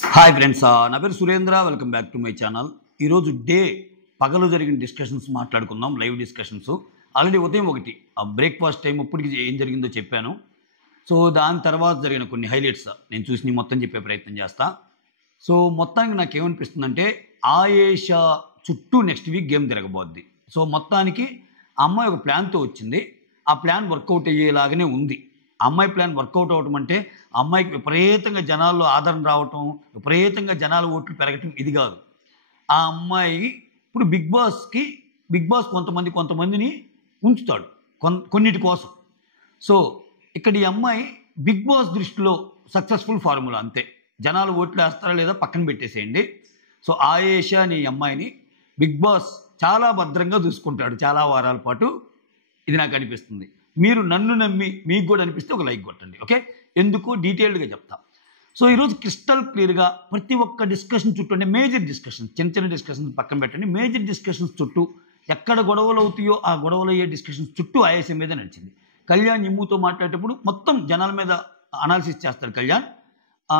Hi friends, నా పేరు Surendra. Welcome back to my channel. ఈరోజు డే పగలు జరిగిన డిస్కషన్స్ మాట్లాడుకుందాం, లైవ్ డిస్కషన్స్. ఆల్రెడీ ఉదయం ఒకటి బ్రేక్ఫాస్ట్ టైం అప్పటికి ఏం జరిగిందో చెప్పాను. సో దాని తర్వాత జరిగిన కొన్ని హైలైట్స్ నేను చూసి మొత్తం చెప్పే ప్రయత్నం చేస్తా. సో మొత్తానికి నాకు ఏమనిపిస్తుందంటే ఆయేషా చుట్టూ నెక్స్ట్ వీక్ గేమ్ తిరగబోద్ది. సో మొత్తానికి ఆ అమ్మాయి ఒక ప్లాన్తో వచ్చింది. ఆ ప్లాన్ వర్కౌట్ అయ్యేలాగానే ఉంది. ఆ అమ్మాయి ప్లాన్ వర్కౌట్ అవటం అంటే ఆ అమ్మాయికి విపరీతంగా జనాల్లో ఆదరణ రావటం, విపరీతంగా జనాల ఓట్లు పెరగటం ఇది కాదు. ఆ అమ్మాయి ఇప్పుడు బిగ్ బాస్ కొంతమందిని ఉంచుతాడు కొన్నిటి కోసం. సో ఇక్కడ ఈ అమ్మాయి బిగ్ బాస్ దృష్టిలో సక్సెస్ఫుల్ ఫార్ములా అంతే. జనాలు ఓట్లు వేస్తారా లేదా పక్కన పెట్టేసేయండి. సో ఆయేషా అనే అమ్మాయిని బిగ్ బాస్ చాలా భద్రంగా చూసుకుంటాడు చాలా వారాల పాటు. ఇది నాకు అనిపిస్తుంది. మీరు నన్ను నమ్మి మీకు కూడా అనిపిస్తే ఒక లైక్ కొట్టండి. ఓకే, ఎందుకు డీటెయిల్డ్గా చెప్తా. సో ఈరోజు క్రిస్టల్ క్లియర్గా ప్రతి ఒక్క డిస్కషన్ చుట్టూ, అంటే మేజర్ డిస్కషన్, చిన్న డిస్కషన్స్ పక్కన పెట్టండి, మేజర్ డిస్కషన్స్ చుట్టూ ఎక్కడ గొడవలు అవుతాయో ఆ గొడవలు అయ్యే డిస్కషన్స్ చుట్టూ ఆయేషా మీద నడిచింది. కళ్యాణ్ ఇమ్ముతో మాట్లాడేటప్పుడు మొత్తం జనాల మీద అనాలిసిస్ చేస్తాడు కళ్యాణ్,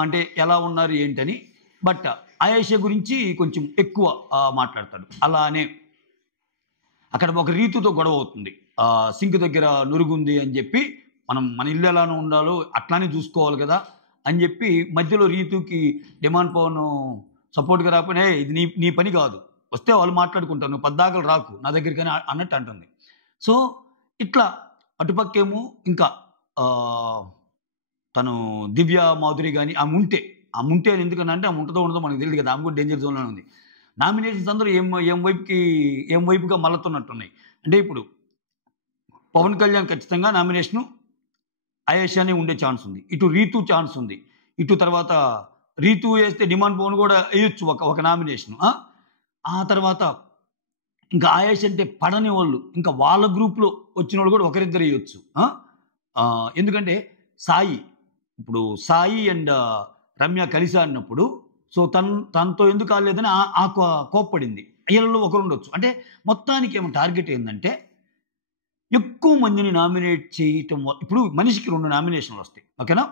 అంటే ఎలా ఉన్నారు ఏంటని. బట్ ఆయేషా గురించి కొంచెం ఎక్కువ మాట్లాడతాడు. అలానే అక్కడ ఒక రీతుతో గొడవ అవుతుంది. సింక్ దగ్గర నురుగుంది అని చెప్పి మన ఇల్లు ఎలానో ఉండాలో అట్లానే చూసుకోవాలి కదా అని చెప్పి మధ్యలో రీతుకి డిమాండ్ పవన్ సపోర్ట్గా రాకపోయినా ఇది నీ పని కాదు, వస్తే వాళ్ళు మాట్లాడుకుంటారు, నువ్వు పద్దాకలు రాకు నా దగ్గరికి అని అన్నట్టు అంటుంది. సో ఇట్లా అటుపక్కేమో ఇంకా తను దివ్య మాధురి కానీ ఆమె ఉంటే అని ఎందుకన్నా అంటే ఆమె ఉంటుందో ఉండదో మనకు తెలియదు కదా, ఆమె కూడా డేంజర్ జోన్లోనే ఉంది. నామినేషన్స్ అందరూ ఏం వైపుగా మళ్ళతున్నట్టున్నాయి. అంటే ఇప్పుడు పవన్ కళ్యాణ్ ఖచ్చితంగా నామినేషను ఆయేషానే ఉండే ఛాన్స్ ఉంది, ఇటు రీతు ఛాన్స్ ఉంది, ఇటు తర్వాత రీతు వేస్తే డిమాండ్ పవన్ కూడా వేయొచ్చు ఒక నామినేషను. ఆ తర్వాత ఇంకా ఆయేష అంటే పడని వాళ్ళు ఇంకా వాళ్ళ గ్రూప్లో వచ్చిన వాళ్ళు కూడా ఒకరిద్దరు వేయొచ్చు. ఎందుకంటే ఇప్పుడు సాయి అండ్ రమ్య కలిసి ఆడినప్పుడు సో తనతో ఎందుకు ఆడలేదని కోప్పడింది. వీళ్ళలో ఒకరు ఉండొచ్చు. అంటే మొత్తానికి ఏమో టార్గెట్ ఏంటంటే ఎక్కువ మందిని నామినేట్ చేయటం. ఇప్పుడు మనిషికి 2 నామినేషన్లు వస్తాయి, ఓకేనా.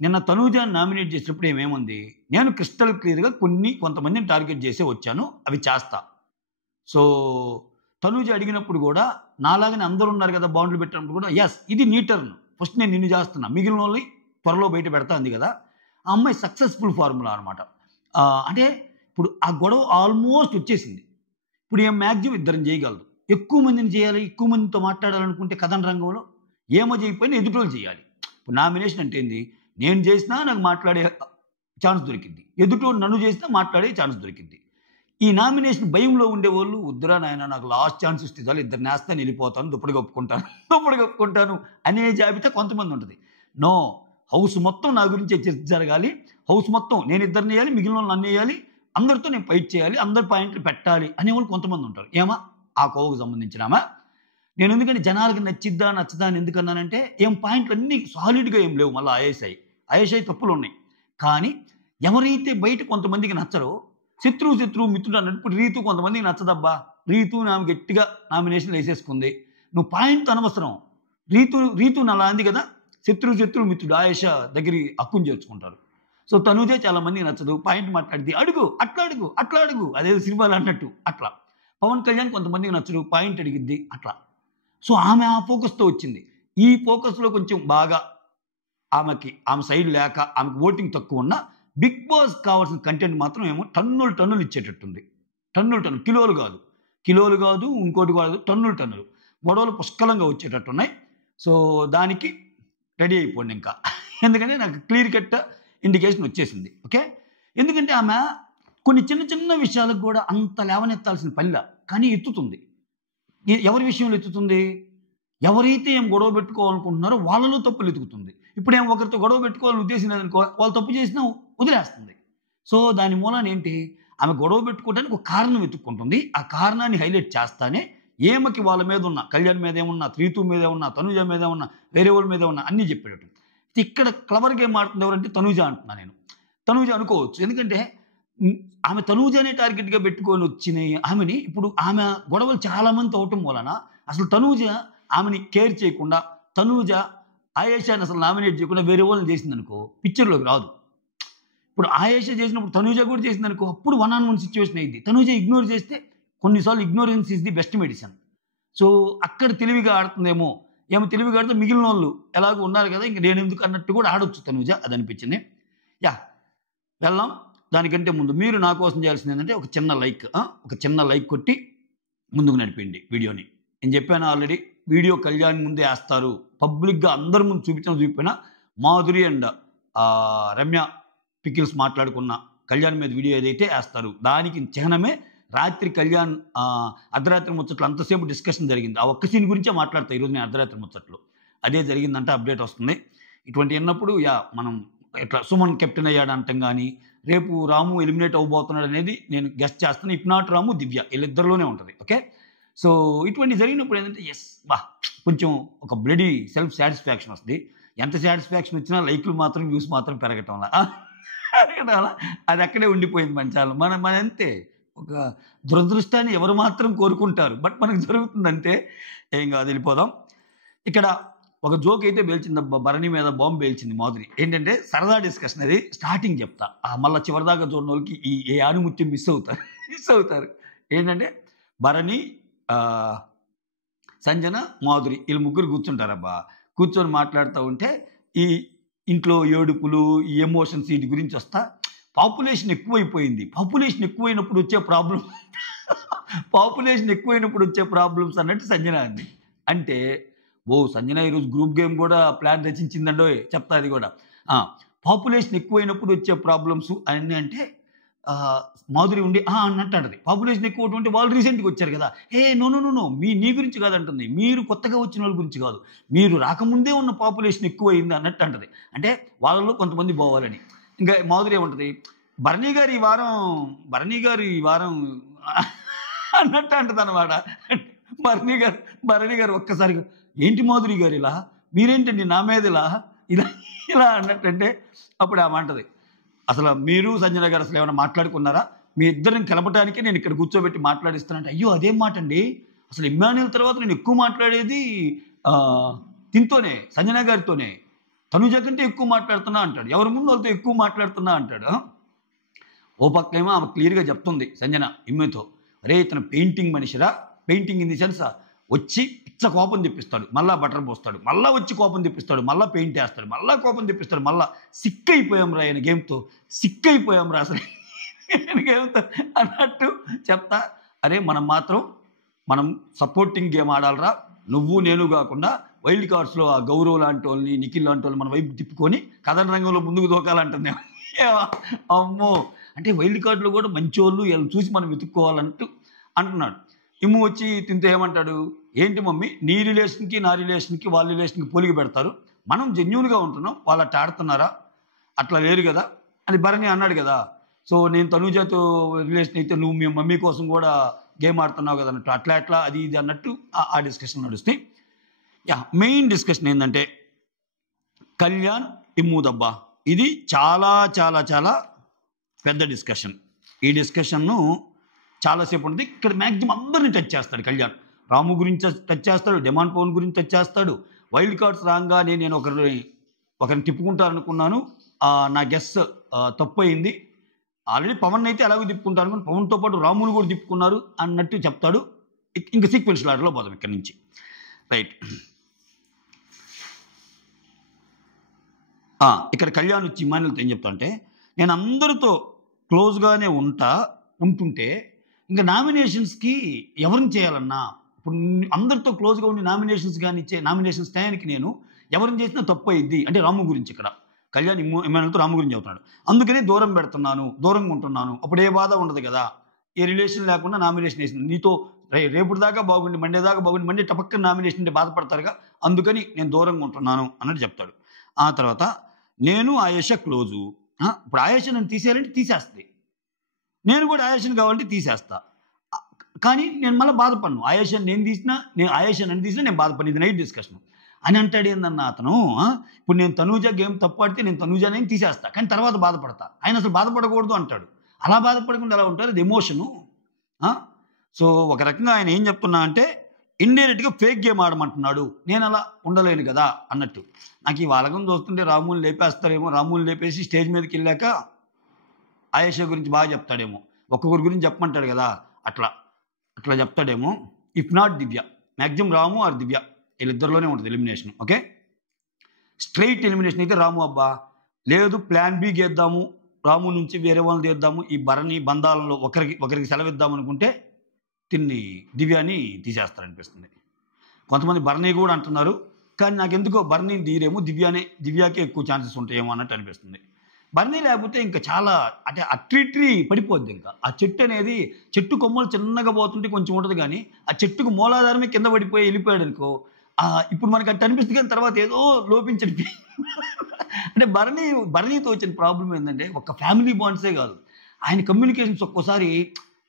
నిన్న తనూజాని నామినేట్ చేసినప్పుడు ఏమేముంది, నేను క్రిస్టల్ క్లియర్గా కొంతమందిని టార్గెట్ చేసే వచ్చాను, అవి చేస్తా. సో తనూజ అడిగినప్పుడు కూడా నాలాగానే అందరూ ఉన్నారు కదా బాండ్లు పెట్టినప్పుడు కూడా ఎస్ ఇది నీ టర్న్, ఫస్ట్ నేను నిన్ను చేస్తున్నా, మిగిలిన వాళ్ళని త్వరలో బయట పెడతా అంది కదా. ఆ అమ్మాయి సక్సెస్ఫుల్ ఫార్ములా అనమాట. అంటే ఇప్పుడు ఆ గొడవ ఆల్మోస్ట్ వచ్చేసింది. ఇప్పుడు ఏం మ్యాక్సిమం ఇద్దరం చేయగలదు, ఎక్కువ మందిని చేయాలి, ఎక్కువ మందితో మాట్లాడాలనుకుంటే కథన రంగంలో ఏమో చేయకపోయినా ఎదుటోళ్ళు చేయాలి. ఇప్పుడు నామినేషన్ అంటే ఏంది, నేను చేసినా నాకు మాట్లాడే ఛాన్స్ దొరికింది, ఎదుటోళ్ళు నన్ను చేసినా మాట్లాడే ఛాన్స్ దొరికింది. ఈ నామినేషన్ భయంలో ఉండేవాళ్ళు వద్దురా నాయన నాకు లాస్ట్ ఛాన్స్ ఇస్తే చాలు, ఇద్దరు నేస్తాను వెళ్ళిపోతాను, దుప్పటిగా ఒప్పుకుంటాను అనే జాబితా కొంతమంది ఉంటుంది. నో, హౌస్ మొత్తం నా గురించే చర్చ జరగాలి, హౌస్ మొత్తం నేను ఇద్దరిని వేయాలి, మిగిలిన వాళ్ళు నన్ను వేయాలి, అందరితో నేను ఫైట్ చేయాలి, అందరి పాయింట్లు పెట్టాలి అనేవాళ్ళు కొంతమంది ఉంటారు. ఏమా ఆ కోవకు సంబంధించినామా. నేను ఎందుకంటే జనాలకి నచ్చిద్దా నచ్చదా అని ఎందుకన్నానంటే ఏం పాయింట్లు అన్నీ సాలిడ్గా ఏం లేవు. మళ్ళీ ఆయేషాయి తప్పులు ఉన్నాయి. కానీ ఎవరైతే బయట కొంతమందికి నచ్చరో శత్రువు మిత్రుడు అన్నప్పుడు రీతు కొంతమందికి నచ్చదబ్బా, రీతు ఆమె గట్టిగా నామినేషన్లు వేసేసుకుంది, నువ్వు పాయింట్ అనవసరం. రీతు అలా అంది కదా, శత్రువు మిత్రుడు ఆయేషా దగ్గర హక్కును చేర్చుకుంటారు. సో తనుజే చాలా మందికి నచ్చదు, పాయింట్ మాట్లాడింది, అట్లా అడుగు అదేదో సినిమాలు అన్నట్టు అట్లా. పవన్ కళ్యాణ్ కొంతమందికి నచ్చడు, పాయింట్ అడిగిద్ది అట్లా. సో ఆమె ఆ ఫోకస్తో వచ్చింది. ఈ ఫోకస్లో కొంచెం బాగా ఆమె సైడ్ లేక ఆమెకు ఓటింగ్ తక్కువ ఉన్న బిగ్ బాస్ కావాల్సిన కంటెంట్ మాత్రం ఏమో టన్నులు ఇచ్చేటట్టుంది. టన్నులు కిలోలు కాదు ఇంకోటి కాదు, టన్నులు గొడవలు పుష్కలంగా వచ్చేటట్టున్నాయి. సో దానికి రెడీ అయిపోండి ఇంకా, ఎందుకంటే నాకు క్లియర్ కట్ ఇండికేషన్ వచ్చేసింది. ఓకే, ఎందుకంటే ఆమె కొన్ని చిన్న విషయాలకు కూడా అంత లేవనెత్తాల్సిన పనిలా కానీ ఎత్తుతుంది. ఎవరి విషయంలో ఎత్తుతుంది, ఎవరైతే ఏం గొడవ పెట్టుకోవాలనుకుంటున్నారో వాళ్ళలో తప్పులు ఎత్తుకుతుంది. ఇప్పుడు ఏం ఒకరితో గొడవ పెట్టుకోవాలని ఉద్దేశం లేదనుకో, వాళ్ళు తప్పు చేసినా వదిలేస్తుంది. సో దాని మూలాన ఏంటి, ఆమె గొడవ పెట్టుకోవడానికి ఒక కారణం వెతుక్కుంటుంది. ఆ కారణాన్ని హైలైట్ చేస్తానే ఏమకి వాళ్ళ మీద ఉన్న, కళ్యాణ్ మీద ఏమున్నా, రీతు మీద ఏమున్నా, తనుజ మీద ఏమున్నా, వేరే వాళ్ళ మీద ఉన్నా అన్నీ చెప్పేటట్టు. ఇక్కడ క్లవర్గా ఏం మారుతుంది ఎవరంటే తనుజ అంటున్నా నేను. తనుజ అనుకోవచ్చు, ఎందుకంటే ఆమె తనూజనే టార్గెట్గా పెట్టుకొని వచ్చిన ఆమెని ఇప్పుడు ఆమె గొడవలు చాలామంది అవటం వలన అసలు తనూజ ఆమెని కేర్ చేయకుండా, తనూజ ఆయేషాని అసలు నామినేట్ చేయకుండా వేరే వాళ్ళని చేసిందనుకో పిక్చర్లోకి రాదు. ఇప్పుడు ఆయేష చేసినప్పుడు తనూజ కూడా చేసింది అనుకో, అప్పుడు 1-on-1 సిచ్యువేషన్ అయింది. తనూజ ఇగ్నోర్ చేస్తే కొన్నిసార్లు ignorance is the best medicine. So అక్కడ తెలివిగా ఆడుతుందేమో, ఏమో తెలివిగా ఆడితే మిగిలిన వాళ్ళు ఎలాగో ఉన్నారు కదా, ఇంక నేను ఎందుకు అన్నట్టు కూడా ఆడొచ్చు తనూజ, అది అనిపించింది. వెళ్దాం. దానికంటే ముందు మీరు నా కోసం చేయాల్సింది ఏంటంటే ఒక చిన్న లైక్ కొట్టి ముందుకు నడిపిండి వీడియోని. నేను చెప్పాను ఆల్రెడీ, వీడియో కళ్యాణ్ ముందే వేస్తారు, పబ్లిక్గా అందరి ముందు చూపించినా మాధురి అండ్ రమ్య పికిల్స్ మాట్లాడుకున్న కళ్యాణ్ మీద వీడియో ఏదైతే వేస్తారు దానికి చిహ్నమే రాత్రి కళ్యాణ్ అర్ధరాత్రి ముచ్చట్లు అంతసేపు డిస్కషన్ జరిగింది. ఆ ఒక్క సీన్ గురించే మాట్లాడతా ఈరోజు నేను అర్ధరాత్రి ముచ్చట్లు. అదే జరిగిందంటే అప్డేట్ వస్తుంది. ఇటువంటి విన్నప్పుడు మనం ఇట్లా సుమన్ కెప్టెన్ అయ్యాడు అంటాం, కానీ రేపు రాము ఎలిమినేట్ అవ్వబోతున్నాడు అనేది నేను గెస్ట్ చేస్తాను. ఇఫ్ నాట్ రాము, దివ్య వీళ్ళిద్దరిలోనే ఉంటుంది. ఓకే, సో ఇటువంటి జరిగినప్పుడు ఏంటంటే కొంచెం ఒక బ్లడీ సెల్ఫ్ సాటిస్ఫాక్షన్ వస్తుంది. ఎంత సాటిస్ఫాక్షన్ వచ్చినా లైక్లు మాత్రం వ్యూస్ మాత్రం పెరగటంలా అది అక్కడే ఉండిపోయింది మన ఛానల్. మన అంతే, ఒక దురదృష్టాన్ని ఎవరు మాత్రం కోరుకుంటారు, బట్ మనకు జరుగుతుందంటే ఏం కాదు, వెళ్ళిపోదాం. ఇక్కడ ఒక జోక్ అయితే పేల్చింది అబ్బా, భరణి మీద బాంబు పేల్చింది మాధురి. ఏంటంటే సరదా డిస్కషన్, అది స్టార్టింగ్ చెప్తా, మళ్ళీ చివరిదాకా చూడని వాళ్ళకి ఈ ఆనుముత్యం మిస్ అవుతారు. ఏంటంటే భరణి, సంజన, మాధురి వీళ్ళు ముగ్గురు కూర్చుంటారబ్బా. కూర్చొని మాట్లాడుతూ ఉంటే ఈ ఇంట్లో ఏడుపులు, ఈ ఎమోషన్స్ వీటి గురించి వస్తా, పాపులేషన్ ఎక్కువైపోయింది, పాపులేషన్ ఎక్కువైనప్పుడు వచ్చే ప్రాబ్లమ్స్ అన్నట్టు సంజన అంది. అంటే సంజన ఈరోజు గ్రూప్ గేమ్ కూడా ప్లాన్ రచించిందండో, చెప్తా అది కూడా. పాపులేషన్ ఎక్కువైనప్పుడు వచ్చే ప్రాబ్లమ్స్ అన్నీ అంటే మాధురి ఉండి అన్నట్టు అంటది. పాపులేషన్ ఎక్కువ ఉంటే వాళ్ళు రీసెంట్గా వచ్చారు కదా, నో నీ గురించి కాదంటుంది, మీరు కొత్తగా వచ్చిన వాళ్ళ గురించి కాదు, మీరు రాకముందే ఉన్న పాపులేషన్ ఎక్కువైంది అన్నట్టు అంటది. అంటే వాళ్ళలో కొంతమంది పోవాలని. ఇంకా మాధురి ఏముంటుంది, భరణి గారు ఈ వారం అన్నట్టు అంటది అనమాట. భరణి గారు ఒక్కసారిగా ఏంటి మాధురి గారు ఇలా, మీరేంటండి నా మీద ఇలా అన్నట్టంటే అప్పుడు ఆమంటది, అసలు మీరు సంజన గారు అసలు ఏమైనా మాట్లాడుకున్నారా, మీ ఇద్దరిని కలపటానికే నేను ఇక్కడ కూర్చోబెట్టి మాట్లాడిస్తానంటే, అయ్యో అదేం మాట అండి, అసలు ఇమ్మాన్యుల్ తర్వాత నేను ఎక్కువ మాట్లాడేది తింతోనే, సంజన గారితోనే, తనుజ కంటే ఎక్కువ మాట్లాడుతున్నా అంటాడు, ఎవరి ముందు వాళ్ళతో ఎక్కువ మాట్లాడుతున్నా అంటాడు. ఓ పక్కేమో ఆమె క్లియర్గా చెప్తుంది సంజన ఇమ్మతో, అరే ఇతను పెయింటింగ్ మనిషిరా, పెయింటింగ్ ఇన్ ది సెన్స్ వచ్చి పిచ్చ కోపం తెప్పిస్తాడు, మళ్ళీ బటర్ పోస్తాడు, మళ్ళీ వచ్చి కోపం తెప్పిస్తాడు, మళ్ళీ పెయింట్ వేస్తాడు, మళ్ళీ కోపం తెప్పిస్తాడు, మళ్ళీ సిక్ అయిపోయాం రా ఆయన గేమ్తో, అసలు గేమ్తో అన్నట్టు చెప్తా. అరే మనం సపోర్టింగ్ గేమ్ ఆడాలరా, నువ్వు నేను కాకుండా వైల్డ్ కార్డ్స్లో ఆ గౌరవ్ లాంటి వాళ్ళని, నిఖిల్ లాంటి వాళ్ళు మన వైపు తిప్పుకొని కథన రంగంలో ముందుకు దూకాలంటుంది. అమ్మో, అంటే వైల్డ్ కార్డులో కూడా మంచి వాళ్ళు వీళ్ళు చూసి మనం వెతుక్కోవాలంటూ అంటున్నాడు. ఇమ్ము వచ్చి తింటే ఏమంటాడు, ఏంటి మమ్మీ నీ రిలేషన్కి నా రిలేషన్కి వాళ్ళ రిలేషన్కి పోలిక పెడతారు, మనం జెన్యూన్గా ఉంటున్నాం, వాళ్ళు అట్లా ఆడుతున్నారా, అట్లా లేరు కదా అని భరణి అన్నాడు కదా. సో నేను తనూజతో రిలేషన్ అయితే నువ్వు మీ మమ్మీ కోసం కూడా గేమ్ ఆడుతున్నావు కదా అన్నట్టు, అట్లా అది ఇది అన్నట్టు ఆ డిస్కషన్ నడుస్తాయి. మెయిన్ డిస్కషన్ ఏంటంటే కళ్యాణ్ ఇమ్ము దబ్బా, ఇది చాలా చాలా చాలా పెద్ద డిస్కషన్. ఈ డిస్కషన్ను చాలాసేపు ఉంటుంది. ఇక్కడ మ్యాక్సిమం అందరినీ టచ్ చేస్తాడు కళ్యాణ్. రాము గురించి టచ్ చేస్తాడు, డెమాన్ పవన్ గురించి టచ్ చేస్తాడు. వైల్డ్ కార్డ్స్ రాగానే నేను ఒకరిని తిప్పుకుంటారనుకున్నాను, నా గెస్ తప్పు అయింది, ఆల్రెడీ పవన్ అయితే ఎలాగో తిప్పుకుంటాను కానీ పవన్తో పాటు రామును కూడా తిప్పుకున్నారు అన్నట్టు చెప్తాడు. ఇంకా సీక్వెన్స్ లాటలో పోదాం ఇక్కడి నుంచి. రైట్, ఇక్కడ కళ్యాణ్ వచ్చి ఇమాన్యుల్తో ఏం చెప్తా అంటే, నేను అందరితో క్లోజ్గానే ఉంటుంటే ఇంకా నామినేషన్స్కి ఎవరిని చేయాలన్నా, ఇప్పుడు అందరితో క్లోజ్గా ఉండి నామినేషన్స్ టైంకి నేను ఎవరిని చేసినా తప్పు అయ్యిద్ది అంటే రాము గురించి ఇక్కడ కళ్యాణ్ ఇమాన్యుల్తో రాము గురించి చెప్తున్నాడు. అందుకని దూరంగా ఉంటున్నాను, అప్పుడు ఏ బాధ ఉండదు కదా, ఏ రిలేషన్ లేకుండా నామినేషన్ వేసింది, నీతో రేపు దాకా బాగుండి మండే టపక్కన నామినేషన్ అంటే బాధపడతారుగా, అందుకని నేను దూరంగా ఉంటున్నాను అన్నట్టు చెప్తాడు. ఆ తర్వాత నేను ఆయేష క్లోజు, ఇప్పుడు ఆయేష నన్ను తీసేయాలంటే తీసేస్తుంది, నేను కూడా ఆయేషను కావాలంటే తీసేస్తా, కానీ నేను మళ్ళీ బాధపడను, ఆయేషను నన్ను తీసినా నేను బాధపడి, ఇది నైట్ డిస్కషన్ అని అంటాడు. ఏందన్న అతను, ఇప్పుడు నేను తనూజ గేమ్ తప్పు ఆడితే నేను తనూజని తీసేస్తా, కానీ తర్వాత బాధపడతా, ఆయన అసలు బాధపడకూడదు అంటాడు. అలా బాధపడకుండా ఎలా ఉంటారు, అది ఎమోషను. సో ఒక రకంగా ఆయన ఏం చెప్తున్నా అంటే ఇండైరెక్ట్గా ఫేక్ గేమ్ ఆడమంటున్నాడు, నేను అలా ఉండలేను కదా అన్నట్టు. నాకు ఈ వాలకం చూస్తుంటే రాముని లేపేస్తారేమో, రాముని లేపేసి స్టేజ్ మీదకి వెళ్ళాక ఆయేషా గురించి బాగా చెప్తాడేమో, ఒక్కొక్కరి గురించి చెప్పమంటాడు కదా, అట్లా అట్లా చెప్తాడేమో. If not Divya, maximum Ramu or Divya, వీళ్ళిద్దరిలోనే ఉంటుంది ఎలిమినేషన్. ఓకే, స్ట్రైట్ ఎలిమినేషన్ అయితే రాము. అబ్బా లేదు, ప్లాన్ బి గేద్దాము, రాము నుంచి వేరే వాళ్ళని తీద్దాము, ఈ భరణి బంధాలలో ఒకరికి సెలవిద్దాం అనుకుంటే తిన్ని దివ్యాని తీసేస్తారనిపిస్తుంది. కొంతమంది భరణి కూడా అంటున్నారు, కానీ నాకెందుకో భరణిని తీరేమో, దివ్యాకే ఎక్కువ ఛాన్సెస్ ఉంటాయేమో అన్నట్టు అనిపిస్తుంది. భరణి లేకపోతే ఇంకా చాలా అంటే అట్రీ పడిపోద్ది. ఇంకా ఆ చెట్టు అనేది, చెట్టు కొమ్మలు చిన్నగా పోతుంటే కొంచెం ఉంటుంది, కానీ ఆ చెట్టుకు మూలాధారమే కింద పడిపోయి వెళ్ళిపోయాడు అనుకో, ఇప్పుడు మనకి అట్టు అనిపిస్తుంది, కానీ తర్వాత ఏదో లోపించడిపి అంటే భరణితో వచ్చిన ప్రాబ్లం ఏంటంటే ఒక ఫ్యామిలీ బాండ్సే కాదు, ఆయన కమ్యూనికేషన్స్ ఒక్కోసారి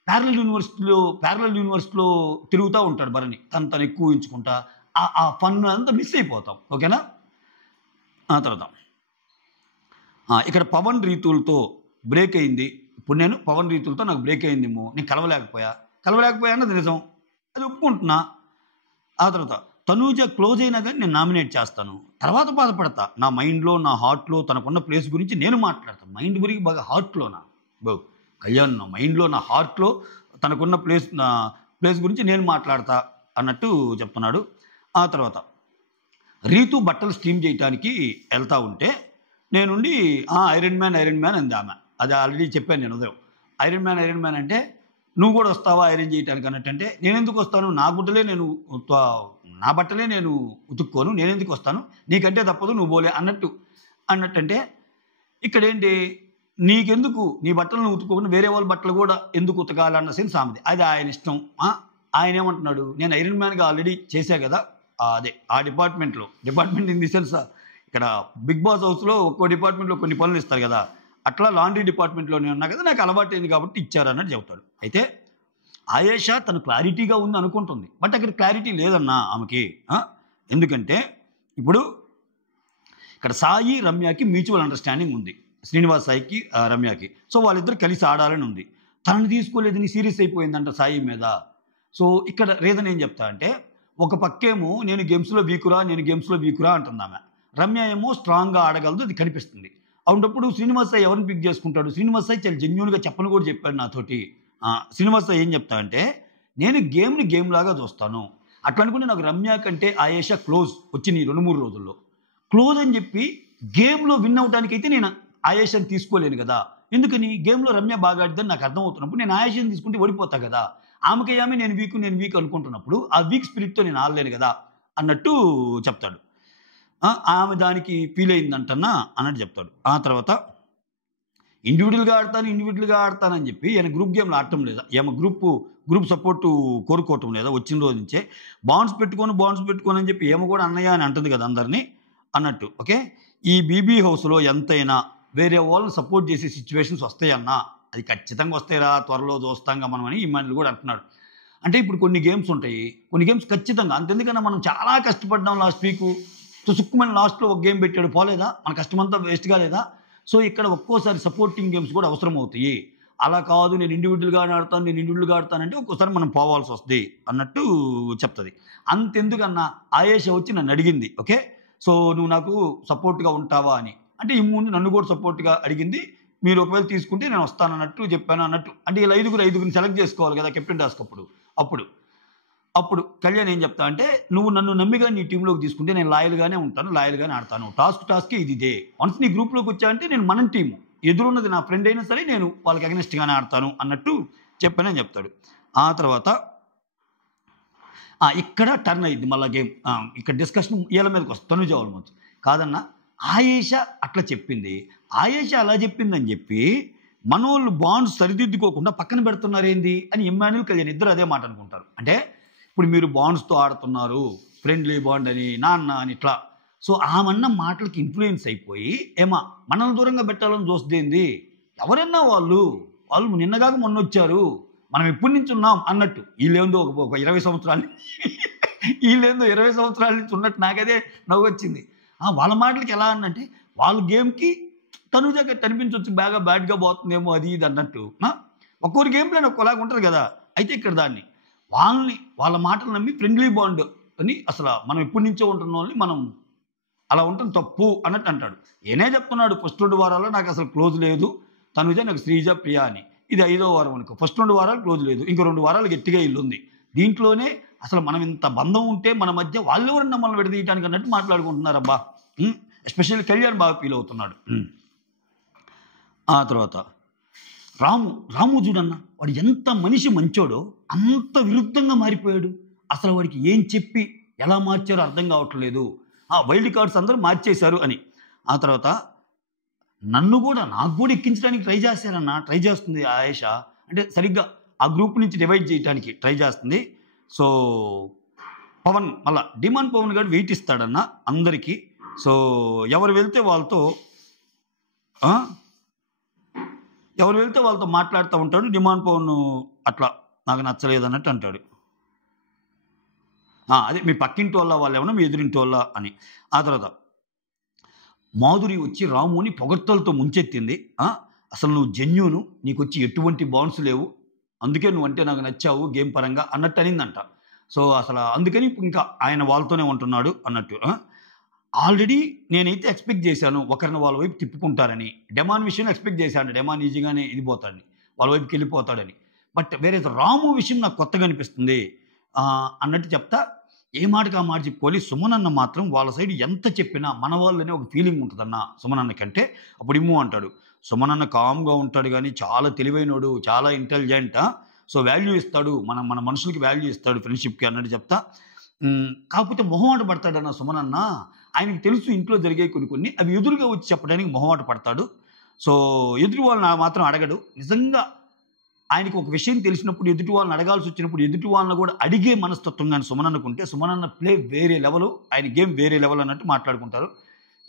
ప్యారలల్ యూనివర్సిటీలో తిరుగుతూ ఉంటాడు భరణి, తను ఎక్కువ ఊహించుకుంటా, ఆ ఫన్ అంతా మిస్ అయిపోతాం. ఓకేనా. ఆ తర్వాత ఇక్కడ పవన్ రీతులతో బ్రేక్ అయింది. ఇప్పుడు నేను పవన్ రీతులతో నాకు బ్రేక్ అయిందేమో, నేను కలవలేకపోయా అన్నది నిజం, అది ఒప్పుకుంటున్నా. ఆ తర్వాత తనూజ క్లోజ్ అయినా కానీ నేను నామినేట్ చేస్తాను, తర్వాత బాధపడతా. నా మైండ్లో, నా హార్ట్లో తనకున్న ప్లేస్ గురించి నేను మాట్లాడతాను. మైండ్ గురించి బాగా హార్ట్లోనా కళ్యాణ్, నా మైండ్లో, నా హార్ట్లో తనకున్న ప్లేస్ గురించి నేను మాట్లాడతా అన్నట్టు చెప్తున్నాడు. ఆ తర్వాత రీతు బట్టలు స్టీమ్ చేయడానికి వెళ్తూ ఉంటే నేనుండి ఐరన్ మ్యాన్ అంది ఆమె. అది ఆల్రెడీ చెప్పాను నేను ఉదయం. ఐరన్ మ్యాన్ అంటే నువ్వు కూడా వస్తావా ఐరన్ చేయడానికి అన్నట్టు. అంటే నేను ఎందుకు వస్తాను, నా బట్టలే నేను ఉతుక్కోను, నేను ఎందుకు వస్తాను, నీకంటే తప్పదు, నువ్వు పోలే అన్నట్టంటే ఇక్కడేంటి, నీకెందుకు, నీ బట్టలు నువ్వు ఉతుక్కోకుండా వేరే వాళ్ళ బట్టలు కూడా ఎందుకు ఉతకాలన్న సెన్స్ ఆమెది. అది ఆయన ఇష్టం. ఆయన ఏమంటున్నాడు, నేను ఐరన్ మ్యాన్గా ఆల్రెడీ చేశా కదా, అదే ఆ డిపార్ట్మెంట్ ఇన్ ది సెన్స్ ఇక్కడ బిగ్ బాస్ హౌస్లో ఒక్కో డిపార్ట్మెంట్లో కొన్ని పనులు ఇస్తారు కదా, అట్లా లాండ్రీ డిపార్ట్మెంట్లోనే ఉన్నా కదా, నాకు అలవాటు అయింది కాబట్టి ఇచ్చారు అన్నట్టు చెబుతాడు. అయితే ఆయేషా తను క్లారిటీగా ఉంది అనుకుంటుంది, బట్ అక్కడ క్లారిటీ లేదన్నా ఆమెకి. ఎందుకంటే ఇప్పుడు ఇక్కడ సాయి రమ్యకి మ్యూచువల్ అండర్స్టాండింగ్ ఉంది, శ్రీనివాస్ సాయికి రమ్యకి. సో వాళ్ళిద్దరు కలిసి ఆడాలని ఉంది. తనని తీసుకోలేదని సీరియస్ అయిపోయిందంట సాయి మీద. సో ఇక్కడ రీజన్ ఏం చెప్తా అంటే, ఒక పక్కేమో నేను గేమ్స్లో వీకురా అంటుంది ఆమె, రమ్య ఏమో స్ట్రాంగ్గా ఆడగలదు, అది కనిపిస్తుంది. అవునప్పుడు శ్రీనివాస్ సాయి ఎవరిని పిక్ చేసుకుంటాడు? శ్రీనివాస్ సాయి చాలా జెన్యూన్గా చెప్పని కూడా చెప్పాడు నాతోటి. శ్రీనివాస్ సాయి ఏం చెప్తా అంటే, నేను గేమ్ని గేమ్ లాగా చూస్తాను, అట్లా అనుకుంటే నాకు రమ్య కంటే ఆయేషా క్లోజ్ వచ్చింది 2-3 రోజుల్లో. క్లోజ్ అని చెప్పి గేమ్లో విన్ అవడానికి అయితే నేను ఆయేషాని తీసుకోలేను కదా, ఎందుకని గేమ్లో రమ్య బాగా ఆడిద్దని నాకు అర్థమవుతున్నప్పుడు నేను ఆయేషాని తీసుకుంటే ఓడిపోతా కదా, ఆమె నేను వీక్ అనుకుంటున్నప్పుడు ఆ వీక్ స్పిరిట్తో నేను ఆడలేను కదా అన్నట్టు చెప్తాడు. ఆమె దానికి ఫీల్ అయిందంటన్నా అన్నట్టు చెప్తాడు. ఆ తర్వాత ఇండివిజువల్గా ఆడతానని చెప్పి ఈయన గ్రూప్ గేమ్లో ఆడటం లేదా, ఏమో గ్రూప్ సపోర్టు కోరుకోవటం లేదా, వచ్చిన రోజు నుంచే బాండ్స్ పెట్టుకొని అని చెప్పి ఏమో కూడా అన్నయ్య అని అంటుంది కదా అందరినీ అన్నట్టు. ఓకే, ఈ బీబీ హౌస్లో ఎంతైనా వేరే వాళ్ళని సపోర్ట్ చేసే సిచ్యువేషన్స్ వస్తాయన్నా, అది ఖచ్చితంగా వస్తాయిరా, త్వరలో చూస్తాంగా మనం అని ఇమానుల్ కూడా అంటున్నాడు. అంటే ఇప్పుడు కొన్ని గేమ్స్ ఉంటాయి, కొన్ని గేమ్స్ ఖచ్చితంగా అంతెందుకన్నా మనం చాలా కష్టపడ్డాం లాస్ట్ వీక్, సుక్కుమని లాస్ట్లో ఒక గేమ్ పెట్టాడు, పోలేదా, మన కష్టమంతా వేస్ట్ కాలేదా? సో ఇక్కడ ఒక్కోసారి సపోర్టింగ్ గేమ్స్ కూడా అవసరం అవుతాయి. అలా కాదు నేను ఇండివిజువల్గా ఆడతానంటే ఒక్కోసారి మనం పోవాల్సి వస్తుంది అన్నట్టు చెప్తుంది. అంతెందుకన్నా ఆయేషా వచ్చి నన్ను అడిగింది, ఓకే సో నువ్వు నాకు సపోర్ట్గా ఉంటావా అని. అంటే ఈ ముందు నన్ను కూడా సపోర్ట్గా అడిగింది, మీరు ఒకవేళ తీసుకుంటే నేను వస్తానన్నట్టు చెప్పాను అన్నట్టు. అంటే ఇలా ఐదుగురిని సెలెక్ట్ చేసుకోవాలి కదా కెప్టెన్ టాస్క్ అప్పుడు కళ్యాణ్ ఏం చెప్తా అంటే, నువ్వు నన్ను నమ్మిగా నీ టీంలోకి తీసుకుంటే నేను లాయల్గానే ఉంటాను, లాయల్గానే ఆడతాను, టాస్క్కి ఇదే. వన్స్ నీ గ్రూప్లోకి వచ్చా అంటే నేను మన టీము, ఎదురున్నది నా ఫ్రెండ్ అయినా సరే నేను వాళ్ళకి అగెనిస్ట్గానే ఆడతాను అన్నట్టు చెప్పానని చెప్తాడు. ఆ తర్వాత ఇక్కడ టర్న్ అయ్యింది మళ్ళీ గేమ్. ఇక్కడ డిస్కషన్ వీళ్ళ మీదకి వస్తుంది, తనుజ ఆల్మోస్ట్ కాదన్నా ఆయేషా అట్లా చెప్పింది, ఆయేషా అలా చెప్పిందని చెప్పి మనోళ్ళు బాండ్స్ సరిదిద్దుకోకుండా పక్కన పెడుతున్నారు ఏంది అని ఇమ్మాన్యుల్ కళ్యాణ్ ఇద్దరు అదే మాట అనుకుంటారు. అంటే ఇప్పుడు మీరు బాండ్స్తో ఆడుతున్నారు, ఫ్రెండ్లీ బాండ్ అని నాన్న అని ఇట్లా. సో ఆమన్న మాటలకి ఇన్ఫ్లుయెన్స్ అయిపోయి మనల్ని దూరంగా పెట్టాలని చూస్తుంది. ఎవరన్నా వాళ్ళు నిన్నగాక మొన్న వచ్చారు, మనం ఎప్పటి నుంచి ఉన్నాం అన్నట్టు. వీళ్ళేందో ఒక 20 సంవత్సరాల నుంచి ఉన్నట్టు నాకదే నవ్వు వచ్చింది. వాళ్ళ మాటలకి ఎలా అన్నంటే, వాళ్ళ గేమ్కి తనుజ కనిపించవచ్చు బాగా బ్యాడ్గా పోతుందేమో అది ఇది అన్నట్టు. ఒక్కొరి గేమ్ ప్లాన్ ఒక్కోలాగా ఉంటుంది కదా. అయితే ఇక్కడ దాన్ని వాళ్ళ మాటలు నమ్మి ఫ్రెండ్లీ బాండ్ అని అసలు మనం ఎప్పటి నుంచో ఉంటున్న వాళ్ళని మనం అలా ఉంటుంది తప్పు అన్నట్టు అంటాడు. ఏనే చెప్తున్నాడు, ఫస్ట్ 2 వారాల్లో నాకు అసలు క్లోజ్ లేదు, తనుజ, నాకు శ్రీజ, ప్రియ అని. ఇది 5వ వారం అనుకో. ఫస్ట్ 2 వారాలు క్లోజ్ లేదు, ఇంకో 2 వారాలు గట్టిగా ఇల్లు ఉంది. దీంట్లోనే అసలు మనం ఇంత బంధం ఉంటే మన మధ్య వాళ్ళు ఎవరన్నా మనల్ని విడదీయటానికి అన్నట్టు మాట్లాడుకుంటున్నారబ్బా. ఎస్పెషల్లీ కళ్యాణ్ బాగా ఫీల్ అవుతున్నాడు. ఆ తర్వాత రాము చూడన్న, వాడు ఎంత మనిషి మంచోడో అంత విరుద్ధంగా మారిపోయాడు. అసలు వాడికి ఏం చెప్పి ఎలా మార్చారో అర్థం కావట్లేదు. వైల్డ్ కార్డ్స్ అందరూ మార్చేశారు అని. ఆ తర్వాత నాకు కూడా ఎక్కించడానికి ట్రై చేస్తుంది ఆయేష. అంటే సరిగ్గా ఆ గ్రూప్ నుంచి డివైడ్ చేయడానికి ట్రై చేస్తుంది. సో పవన్ మళ్ళా డిమాండ్ పవన్ గారు వెయిట్ ఇస్తాడన్న అందరికీ. సో ఎవరు వెళ్తే వాళ్ళతో మాట్లాడుతూ ఉంటాడు. డిమాండ్ పవన్ అట్లా నాకు నచ్చలేదు అన్నట్టు అంటాడు. అదే మీ పక్కింటి వాళ్ళు ఏమన్నా మీ ఎదురింటి వాళ్ళ అని. ఆ తర్వాత మాధురి వచ్చి రాముని పొగడ్తలతో ముంచెత్తింది. అసలు నువ్వు జెన్యూను, నీకు వచ్చి ఎటువంటి బాండ్స్ లేవు, అందుకే నువ్వంటే నాకు నచ్చావు గేమ్ పరంగా అన్నట్టు అనిందంట. సో అసలు అందుకని ఇప్పుడు ఇంకా ఆయన వాళ్ళతోనే ఉంటున్నాడు అన్నట్టు. ఆల్రెడీ నేనైతే ఎక్స్పెక్ట్ చేశాను ఒకరిని వాళ్ళ వైపు తిప్పుకుంటారని. డెమాన్ విషయంలో ఎక్స్పెక్ట్ చేశాను, డెమాన్ ఈజీగానే ఇది పోతాడని, వాళ్ళ వైపుకి వెళ్ళిపోతాడని. బట్ వేరే రాము విషయం నాకు కొత్తగా అనిపిస్తుంది అన్నట్టు చెప్తా. ఏ మాటకి ఆ మాట చెప్పుకోవాలి. సుమనన్న మాత్రం వాళ్ళ సైడ్ ఎంత చెప్పినా మన వాళ్ళనే ఒక ఫీలింగ్ ఉంటుందన్న సుమనన్న కంటే. అప్పుడు ఇమ్ము అంటాడు, సుమనన్న కామ్గా ఉంటాడు కానీ చాలా తెలివైనడు, చాలా ఇంటెలిజెంట్. సో వాల్యూ ఇస్తాడు, మన మనుషులకి వాల్యూ ఇస్తాడు ఫ్రెండ్షిప్కి అన్నట్టు చెప్తా. కాకపోతే మొహమాట పడతాడన్న సుమనన్న. ఆయనకి తెలుసు ఇంట్లో జరిగే కొన్ని అవి ఎదురుగా వచ్చి చెప్పడానికి మొహమాట పడతాడు. సో ఎదుటి వాళ్ళని మాత్రం అడగడు. నిజంగా ఆయనకు ఒక విషయం తెలిసినప్పుడు ఎదుటి వాళ్ళని అడగాల్సి వచ్చినప్పుడు ఎదుటి వాళ్ళని కూడా అడిగే మనస్తత్వం కానీ సుమనన్నకుంటే, సుమనన్న ప్లే వేరే లెవెల్, ఆయన గేమ్ వేరే లెవెల్ అన్నట్టు మాట్లాడుకుంటారు.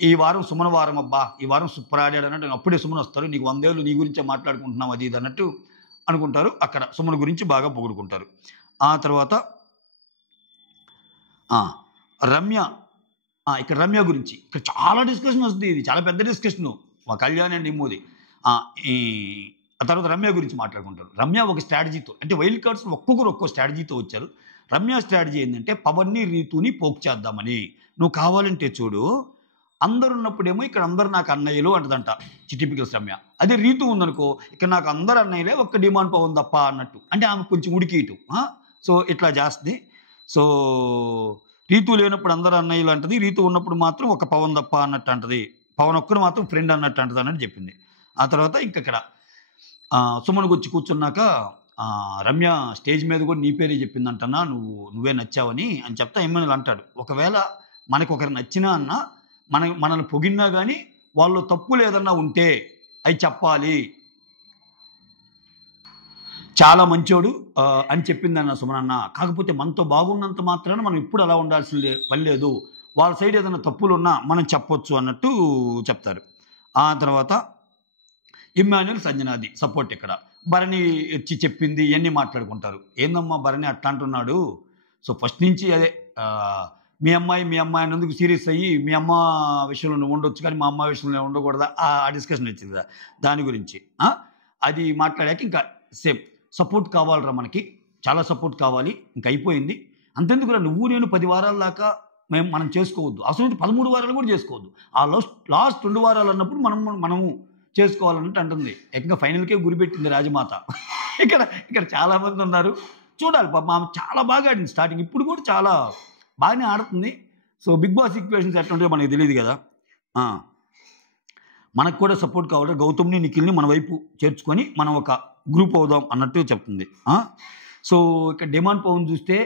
ఈ వారం సుమన వారం అబ్బా, ఈ వారం సూపర్ ఆడాడు అన్నట్టు అప్పుడే సుమన్ వస్తారు. నీకు 100 ఏళ్ళు నీ గురించే మాట్లాడుకుంటున్నావు అది ఇది అన్నట్టు అనుకుంటారు. అక్కడ సుమన్ గురించి బాగా పొగుడుకుంటారు. ఆ తర్వాత రమ్య, ఇక్కడ రమ్య గురించి ఇక్కడ చాలా డిస్కషన్ వస్తుంది. ఇది చాలా పెద్ద డిస్కషను మా కళ్యాణ్ అండ్ ఇమ్మోది. ఆ తర్వాత రమ్య గురించి మాట్లాడుకుంటారు. రమ్య ఒక స్ట్రాటజీతో, అంటే వైల్డ్ కార్డ్స్ ఒక్కొక్కరు ఒక్కో స్ట్రాటజీతో వచ్చారు. రమ్య స్ట్రాటజీ ఏంటంటే పవన్ని రీతుని పోక్ చేద్దామని. నువ్వు కావాలంటే చూడు, అందరు ఉన్నప్పుడేమో ఇక్కడ అందరు నాకు అన్నయ్యలు అంటదంట టిపికల్స్ రమ్య. అదే రీతు ఉందనుకో, ఇక్కడ నాకు అందరు అన్నయ్యలే, ఒక్క డిమాండ్ పవన్ తప్ప అన్నట్టు. అంటే ఆమె కొంచెం ఉడికిటు. సో ఇట్లా చేస్తుంది. సో రీతు లేనప్పుడు అందరు అన్నయ్యలు అంటది, రీతు ఉన్నప్పుడు మాత్రం ఒక పవన్ తప్ప అన్నట్టు అంటది, పవన్ ఒక్కరు మాత్రం ఫ్రెండ్ అన్నట్టు అంటది అన్నట్టు చెప్పింది. ఆ తర్వాత ఇంకక్కడ సుమన్కి వచ్చి కూర్చున్నాక రమ్య స్టేజ్ మీద కూడా నీ పేరే చెప్పిందంటన్నా, నువ్వే నచ్చావని అని చెప్తా. ఎమ్మెల్యేలు అంటాడు, ఒకవేళ మనకు ఒకరు నచ్చినా అన్నా మనల్ని పొగిన్నా కానీ వాళ్ళు తప్పు లేదన్నా ఉంటే అవి చెప్పాలి, చాలా మంచోడు అని చెప్పిందన్న సుమనన్న. కాకపోతే మనతో బాగున్నంత మాత్రాన మనం ఇప్పుడు అలా ఉండాల్సిందే పని లేదు, వాళ్ళ సైడ్ ఏదైనా తప్పులు ఉన్నా మనం చెప్పొచ్చు అన్నట్టు చెప్తారు. ఆ తర్వాత ఇమ్మాన్యుల్ సంజనాది సపోర్ట్. ఇక్కడ భరణి వచ్చి చెప్పింది ఇవన్నీ మాట్లాడుకుంటారు. ఏందమ్మా భరణి అట్లా అంటున్నాడు, సో ఫస్ట్ నుంచి అదే మీ అమ్మాయి అన్నందుకు సీరియస్ అయ్యి మీ అమ్మ విషయంలో నువ్వు ఉండొచ్చు కానీ మా అమ్మ విషయంలో ఉండకూడదా, ఆ డిస్కషన్ వచ్చింది కదా, దాని గురించి అది మాట్లాడాక ఇంకా సేమ్ సపోర్ట్ కావాలరా, మనకి చాలా సపోర్ట్ కావాలి, ఇంకా అయిపోయింది అంతెందుకురా, నువ్వు నేను 10 వారాల దాకా మనం చేసుకోవద్దు, అసలు 13 వారాలు కూడా చేసుకోవద్దు, ఆ లాస్ట్ 2 వారాలు అన్నప్పుడు మనము చేసుకోవాలన్నట్టు అంటుంది. ఇంకా ఫైనల్కే గురిపెట్టింది రాజమాత. ఇక్కడ చాలామంది ఉన్నారు, చూడాలి పాప. ఆమె చాలా బాగా ఆడింది స్టార్టింగ్, ఇప్పుడు కూడా చాలా బాగానే ఆడుతుంది. సో బిగ్ బాస్ ఈక్వేషన్స్ ఎట్లా ఉంటాయో మనకి తెలియదు కదా. మనకు కూడా సపోర్ట్ కావాలి, గౌతమ్ని నిఖిల్ని మన వైపు చేర్చుకొని మనం ఒక గ్రూప్ అవుదాం అన్నట్టు చెప్తుంది. సో ఇక్కడ డిమాండ్ పవన్ చూస్తే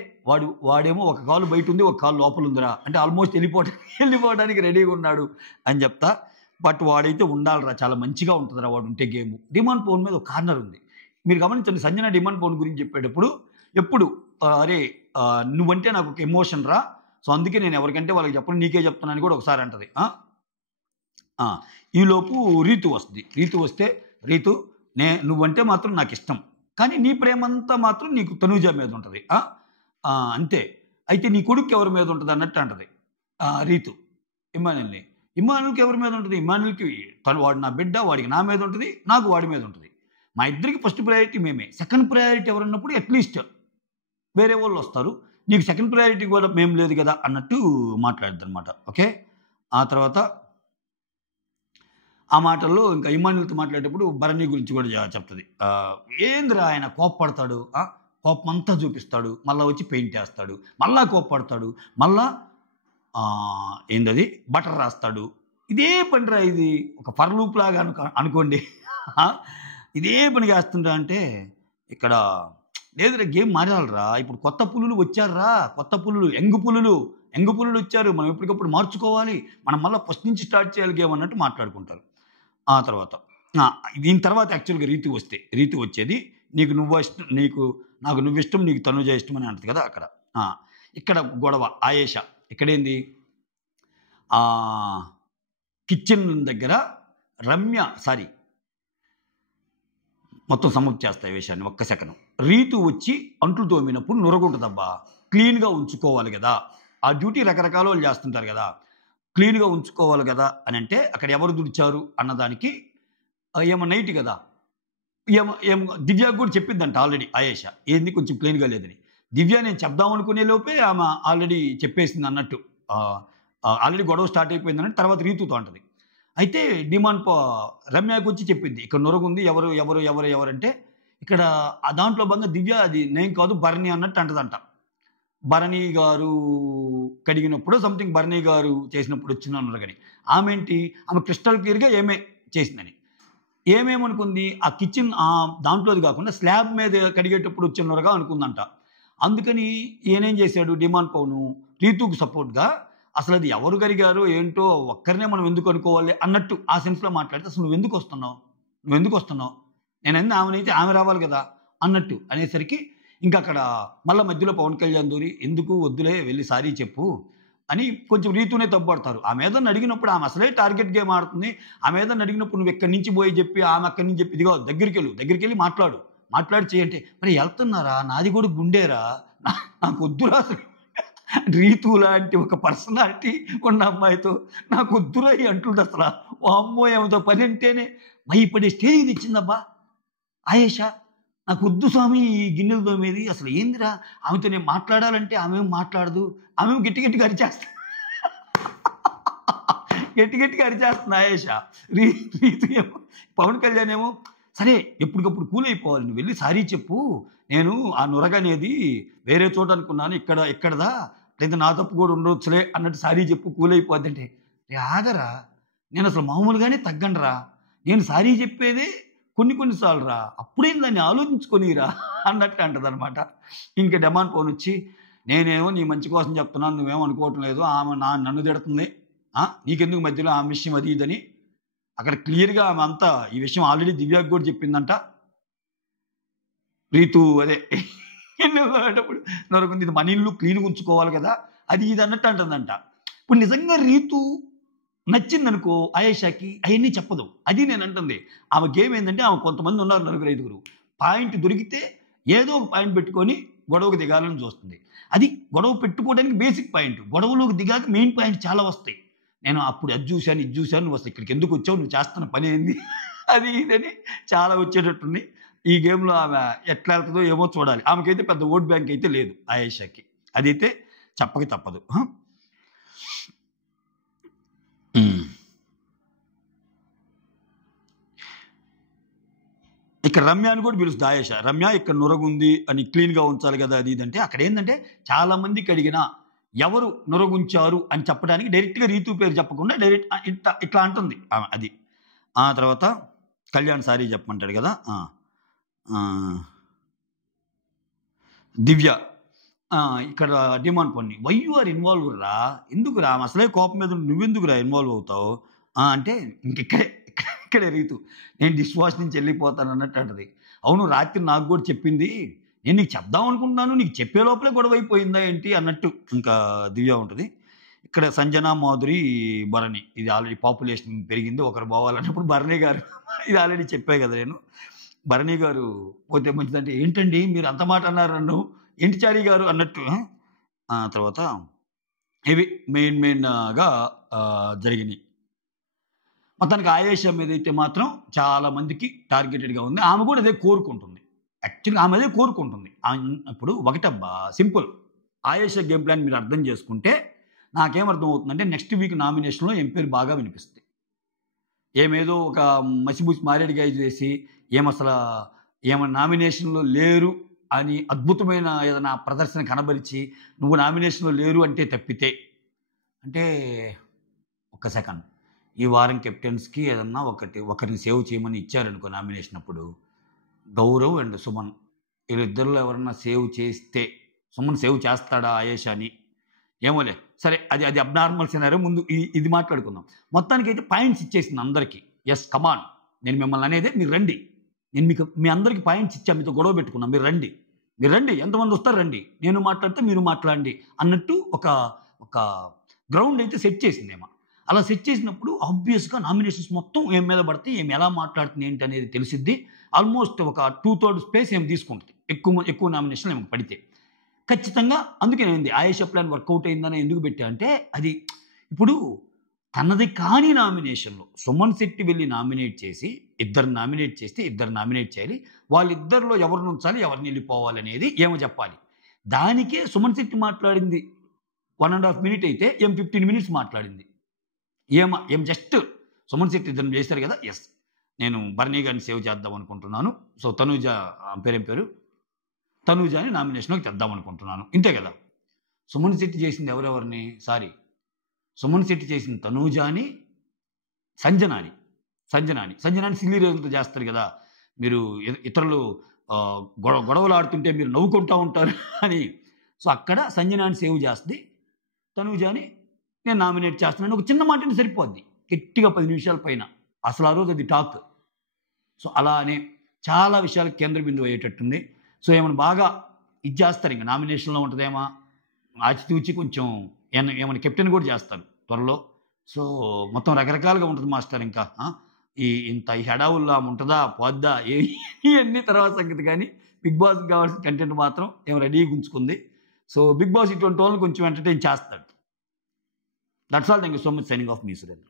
వాడేమో ఒక కాలు బయట ఉంది, ఒక కాలు లోపల ఉందిరా, అంటే ఆల్మోస్ట్ వెళ్ళిపోవడానికి రెడీగా ఉన్నాడు అని చెప్తా. బట్ వాడైతే ఉండాలిరా, చాలా మంచిగా ఉంటుందిరా వాడు ఉంటే గేమ్. డిమాండ్ పవన్ మీద ఒక కార్నర్ ఉంది, మీరు గమనించండి. సంజన డిమాండ్ పవన్ గురించి చెప్పేటప్పుడు ఎప్పుడు అరే నువ్వంటే నాకు ఒక ఎమోషన్ రా, సో అందుకే నేను ఎవరికంటే వాళ్ళకి చెప్పను, నీకే చెప్తానని కూడా ఒకసారి అంటది. ఈలోపు రీతు వస్తుంది. రీతు వస్తే, రీతు నువ్వంటే మాత్రం నాకు ఇష్టం, కానీ నీ ప్రేమంతా మాత్రం నీకు తనూజ మీద ఉంటుంది అంతే, అయితే నీ కొడుకు ఎవరి మీద ఉంటుంది అన్నట్టు అంటది రీతు ఇమ్మాన్యుల్కి ఎవరి మీద ఉంటుంది, ఇమ్మాన్యుల్కి వాడు నా బిడ్డ, వాడికి నా మీద ఉంటుంది, నాకు వాడి మీద ఉంటుంది, మా ఇద్దరికి ఫస్ట్ ప్రయారిటీ మేమే, సెకండ్ ప్రయారిటీ ఎవరన్నప్పుడు అట్లీస్ట్ వేరే వాళ్ళు వస్తారు, నీకు సెకండ్ ప్రయారిటీ కూడా మేము లేదు కదా అన్నట్టు మాట్లాడుద్ది అనమాట. ఓకే. ఆ తర్వాత ఆ మాటల్లో ఇంకా ఇమాన్యుల్తో మాట్లాడేటప్పుడు భరణి గురించి కూడా చెప్తుంది. ఏందిరా ఆయన కోప్పడతాడు, కోపం అంతా చూపిస్తాడు, మళ్ళా వచ్చి పెయింట్ వేస్తాడు, మళ్ళా కోప్పడతాడు, మళ్ళా ఏందది బటర్ రాస్తాడు. ఇదే పనిరా ఇది, ఒక ఫర్లూప్ లాగా అనుకోండి. ఇదే పని చేస్తుంటా అంటే ఇక్కడ లేదురా గేమ్ మారాలరా, ఇప్పుడు కొత్త పులులు వచ్చారా, కొత్త పులులు యంగ్ పులులు వచ్చారు, మనం ఎప్పటికప్పుడు మార్చుకోవాలి, మనం మళ్ళీ ఫస్ట్ నుంచి స్టార్ట్ చేయాలి గేమ్ అన్నట్టు మాట్లాడుకుంటారు. ఆ తర్వాత దీని తర్వాత యాక్చువల్గా రీతు వచ్చేది నీకు నాకు నువ్వు ఇష్టం, నీకు తనుజ ఇష్టం అని అంటుంది కదా అక్కడ. ఇక్కడ గొడవ ఆయేషా ఇక్కడేంది, కిచెన్ దగ్గర మొత్తం సమాప్తి చేస్తాయి విషయాన్ని ఒక్క సెకండ్. రీతు వచ్చి అంట్లు తోమినప్పుడు నురగుంటుందబ్బా, క్లీన్గా ఉంచుకోవాలి కదా, ఆ డ్యూటీ రకరకాల వాళ్ళు చేస్తుంటారు కదా, క్లీన్గా ఉంచుకోవాలి కదా అని అంటే అక్కడ ఎవరు దుడిచారు అన్నదానికి ఏమో నైట్ కదా, దివ్యకు కూడా చెప్పిందంట ఆల్రెడీ ఆయేషా, ఏంది కొంచెం క్లీన్గా లేదని. దివ్య నేను చెప్దాం అనుకునే లోపే ఆమె ఆల్రెడీ చెప్పేసింది అన్నట్టు, ఆల్రెడీ గొడవ స్టార్ట్ అయిపోయింది అన్నట్టు. తర్వాత రీతుతో అంటది. అయితే రమ్యకు వచ్చి చెప్పింది ఇక్కడ నొరగుంది, ఎవరంటే ఇక్కడ దాంట్లో భాగంగా దివ్య అది నేను కాదు భరణి అన్నట్టు అంటదంట. భరణి గారు కడిగినప్పుడు సంథింగ్ భరణి గారు చేసినప్పుడు వచ్చిన నొరగని ఆమె క్రిస్టల్ క్లియర్గా ఏమే చేసిందని. ఏమేమనుకుంది, ఆ కిచెన్ దాంట్లోది కాకుండా స్లాబ్ మీద కడిగేటప్పుడు వచ్చిన నొరగా అనుకుందంట. అందుకని ఈయనేం చేశాడు, డిమాండ్ పౌను రీతుకు సపోర్ట్గా అసలు అది ఎవరు కడిగారు ఏంటో ఒక్కరినే మనం ఎందుకు అనుకోవాలి అన్నట్టు ఆ సెన్స్లో మాట్లాడితే, అసలు నువ్వు ఎందుకు వస్తున్నావు నేనన్నీ ఆమెనైతే ఆమె రావాలి కదా అన్నట్టు అనేసరికి ఇంకా అక్కడ మళ్ళీ మధ్యలో పవన్ కళ్యాణ్ దూరి ఎందుకు వద్దులే వెళ్ళి సారీ చెప్పు అని కొంచెం రీతునే తప్పుపడతారు. ఆమె ఏదన్నా అడిగినప్పుడు ఆమె అసలే టార్గెట్ గేమ్ ఆడుతుంది, ఆమె ఏదన్నా అడిగినప్పుడు నువ్వు ఎక్కడి నుంచి పోయి చెప్పి ఆమె అక్కడి నుంచి చెప్పి ఇదిగో దగ్గరికి వెళ్ళి మాట్లాడి చేయంటే, మరి వెళ్తున్నారా, నాది కూడా గుండేరా, నాకు వద్దురా, రీతు లాంటి ఒక పర్సనాలిటీ ఉన్న అమ్మాయితో నాకు వద్దురా అంటుంది. అసలు అమ్మో ఏమితో పని అంటేనే భయపడే స్టేజ్ తెచ్చిందబ్బా ఆయేషా. నాకు వద్దు స్వామి ఈ గిన్నెలతో మీది, అసలు ఏందిరా ఆమెతో నేను మాట్లాడాలంటే ఆమె మాట్లాడదు, ఆమె గట్టిగా అరిచేస్తుంది ఆయేషా. రీతు ఏమో పవన్ కళ్యాణ్ ఏమో సరే ఎప్పటికప్పుడు కూల్ అయిపోవాలి, నువ్వు వెళ్ళి సారీ చెప్పు, నేను ఆ నురగనేది వేరే చోట అనుకున్నాను, ఇక్కడదా, లేదా నా తప్పు కూడా ఉండవచ్చులే అన్నట్టు సారీ చెప్పు కూల్ అయిపోద్ది అంటే, ఆగరా నేను అసలు మామూలుగానే తగ్గండిరా, నేను సారీ చెప్పేదే కొన్నిసార్లు రా, అప్పుడేం దాన్ని ఆలోచించుకొనిరా అన్నట్టు అంటది అనమాట. ఇంకా డిమాండ్ ఫోన్ వచ్చి నేనేమో నీ మంచి కోసం చెప్తున్నాను, నువ్వేమో అనుకోవటం లేదు, ఆమె నన్ను తిడుతుంది, నీకెందుకు మధ్యలో ఆమె విషయం అది ఇదని. అక్కడ క్లియర్గా ఆమె అంతా ఈ విషయం ఆల్రెడీ దివ్యాకి కూడా చెప్పిందంట. రీతు అదే వెళ్ళేటప్పుడు నరుకుంది, ఇది మన ఇల్లు క్లీన్గా ఉంచుకోవాలి కదా అది ఇది అన్నట్టు అంటుందంట. ఇప్పుడు నిజంగా రీతు నచ్చిందనుకో ఆయేషాకి అవన్నీ చెప్పదు, అది నేను అంటుంది. ఆమె గేమ్ ఏంటంటే ఆమె కొంతమంది ఉన్నారు 4-5 పాయింట్ దొరికితే ఏదో ఒక పాయింట్ పెట్టుకొని గొడవకు దిగాలని చూస్తుంది. అది గొడవ పెట్టుకోవడానికి బేసిక్ పాయింట్, గొడవలోకి దిగాక మెయిన్ పాయింట్ చాలా వస్తాయి. నేను అప్పుడు అది చూశాను ఇది చూశాను, నువ్వు అసలు ఇక్కడికి ఎందుకు వచ్చావు, నువ్వు చేస్తున్న పని ఏంది అది ఇదని చాలా వచ్చేటట్టుంది. ఈ గేమ్లో ఆమె ఎట్లా వెళ్తుందో ఏమో చూడాలి. ఆమెకైతే పెద్ద ఓట్ బ్యాంక్ అయితే లేదు ఆయేషాకి, అదైతే చెప్పక తప్పదు. ఇక్కడ రమ్యాని కూడా పిలుస్తుంది ఆయేషా, రమ్య ఇక్కడ నురగుంది అని క్లీన్గా ఉంచాలి కదా అది ఇదంటే, అక్కడ ఏంటంటే చాలామందికి అడిగిన ఎవరు నురగుంచారు అని చెప్పడానికి డైరెక్ట్గా రీతు పేరు చెప్పకుండా డైరెక్ట్ ఇట్లా అంటుంది ఆమె అది. ఆ తర్వాత కళ్యాణ్ సారీ చెప్పమంటాడు కదా, దివ్య ఇక్కడ డిమాండ్ పని వై యు ఆర్ ఇన్వాల్వ్ రా, ఎందుకు రా అసలే కోపం మీద నువ్వెందుకు రా ఇన్వాల్వ్ అవుతావు అంటే ఇక్కడే రీతు నేను డిష్ వాష్ నుంచి వెళ్ళిపోతాను అన్నట్టు అంటది. అవును రాత్రి నాకు కూడా చెప్పింది, నేను నీకు చెప్దాం అనుకుంటున్నాను, నీకు చెప్పే లోపలే గొడవ అయిపోయిందా ఏంటి అన్నట్టు ఇంకా దివ్య ఉంటుంది. ఇక్కడ సంజన మాధురి భరణి, ఇది ఆల్రెడీ పాపులేషన్ పెరిగింది ఒకరు పోవాలన్నప్పుడు భరణి గారు ఇది ఆల్రెడీ చెప్పే కదా నేను, భరణి గారు పోతే మంచిదంటే ఏంటండి మీరు అంత మాట అన్నారు నన్ను, ఏంటి చారీ గారు అన్నట్టు. తర్వాత ఇవి మెయిన్గా జరిగినాయి. మొత్తానికి ఆయేషా మీద అయితే మాత్రం చాలా మందికి టార్గెటెడ్గా ఉంది. ఆమె కూడా అదే కోరుకుంటుంది, యాక్చువల్గా ఆమె అదే కోరుకుంటుంది. ఇప్పుడు ఒకటబ్బా సింపుల్, ఆయేషా గేమ్ ప్లాన్ మీరు అర్థం చేసుకుంటే నాకేమర్థం అవుతుందంటే నెక్స్ట్ వీక్ నామినేషన్లో ఏం పేరు బాగా వినిపిస్తుంది. ఏమేదో ఒక మసిబూసి మారేడుకాయ చేసి ఏమసల నామినేషన్‌లో లేరు అని అద్భుతమైన ఏదైనా ప్రదర్శన కనబరిచి, నువ్వు నామినేషన్‌లో లేరు అంటే తప్పితే అంటే ఒక్క సెకండ్. ఈ వారం కెప్టెన్స్‌కి ఏదన్నా ఒకరిని సేవ్ చేయమని ఇచ్చారనుకో నామినేషన్ అప్పుడు. గౌరవ్ అండ్ సుమన్ వీళ్ళిద్దరిలో ఎవరన్నా సేవ్ చేస్తే, సుమన్ సేవ్ చేస్తాడా ఆయేషాని? ఏమోలే. సరే అది అది అబ్నార్మల్ సినారియో ముందు ఇది మాట్లాడుకుందాం. మొత్తానికైతే పాయింట్స్ ఇచ్చేసింది అందరికి. Yes come on. నేను మిమ్మల్ని అనేదే మీరు రండి. నేను మీ అందరికి పాయింట్స్ ఇచ్చా. మీతో గొడవ పెట్టుకున్నా. మీరు రండి. మీరు రండి. ఎంతమంది వస్తారు రండి. నేను మాట్లాడితే మీరు మాట్లాడండి అన్నట్టు ఒక ఒక గ్రౌండ్ అయితే సెట్ చేసిందేమో. అలా సెట్ చేసినప్పుడు ఆబ్వియస్‌గా నామినేషన్స్ మొత్తం ఈమె మీద పడతాయి. ఈమె ఎలా మాట్లాడుతుంది ఏంటి అనేది తెలిసిద్ది. ఆల్మోస్ట్ ఒక 2/3 స్పేస్ ఈమె తీసుకుంటది. ఎక్కువ నామినేషన్‌లు ఈమెకు పడితే. ఖచ్చితంగా అందుకేనండి ఆయేషా ప్లాన్ వర్కౌట్ అయిందని ఎందుకు పెట్టా అంటే, అది ఇప్పుడు తనది కాని నామినేషన్‌లో సుమన్ శెట్టి వెళ్లి నామినేట్ చేసి, ఇద్దరిని నామినేట్ చేస్తే ఇద్దరు నామినేట్ చేయాలి. వాళ్ళిద్దరిలో ఎవరిని ఉంచాలి, ఎవరిని ఎళ్ళిపోవాలనేది ఈమె చెప్పాలి. దానికే సుమన్ శెట్టి మాట్లాడింది 1 ½ మినిట్ అయితే, ఈమె 15 మినిట్స్ మాట్లాడింది. ఈమె జస్ట్ సుమన్ శెట్టి ఇద్దరిని చేశారు కదా! యెస్. నేను బర్నీ గారిని సేవ్ చేద్దాం అనుకుంటున్నాను. సో, తనూజ పేరేం పేరు? తనూజాని నామినేషన్‌లోకి తెద్దామనుకుంటున్నాను. ఇంతే కదా! సుమన్ శెట్టి చేసింది ఎవరెవరిని? సుమన్ శెట్టి చేసింది తనూజాని, సంజనాని. సంజనాని సిల్లీ రీజన్‌తో చేస్తారు కదా! మీరు ఇతరులు గొడవలాడుతుంటే మీరు నవ్వుకుంటా ఉంటారు అని. సో, అక్కడ సంజనాని సేవ్ చేస్తది. తనూజాని నేను నామినేట్ చేస్తున్నాను. ఒక చిన్న మాట అంటే సరిపోద్ది. గట్టిగా 10 నిమిషాల పైన. అసలు ఆ రోజు అది టాక్. సో, అలానే చాలా విషయాలకు కేంద్ర బిందువు అయ్యేటట్టుంది. సో, ఏమన్నా బాగా ఇది చేస్తారు ఇంక నామినేషన్‌లో ఉంటదేమో ఆచితూచి కొంచెం ఏమన్నా కెప్టెన్ కూడా చేస్తారు త్వరలో. సో, మొత్తం రకరకాలుగా ఉంటది మాస్టర్ ఇంకా. ఇంత ఈ హడావుల్లో ఆమె ఉంటదా? పోద్దా? ఇయన్నీ తర్వాత సంగతి కానీ, బిగ్ బాస్‌కి కావాల్సిన కంటెంట్ మాత్రం ఏమో రెడీగా ఉంచుకుంది. సో, బిగ్ బాస్ ఇటువంటి వాళ్ళని కొంచెం ఎంటర్‌టైన్ చేస్తాడు. That's all. Thank you so much. Signing off me Surendra.